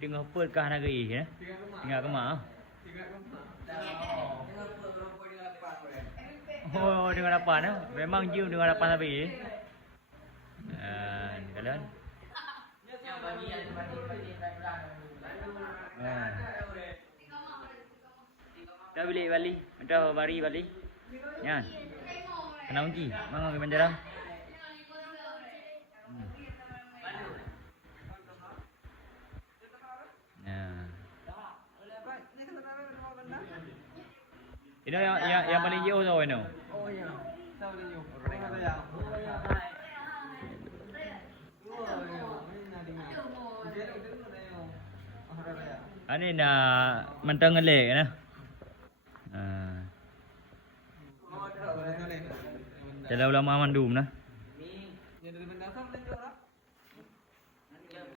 Tengah apa kah negeri ya? Tinggal ke mana? Oh, dengan apa nah? Memang jiu dengan apa tapi. Kalian. Dah balik. Dah balik. Yan. Kenapa ji? Mana ke bandara? Ini yang paling jauh tu ini. Oh ya. Tahu dia. Ini na mentang ngelek na. Jadi lama mandum na.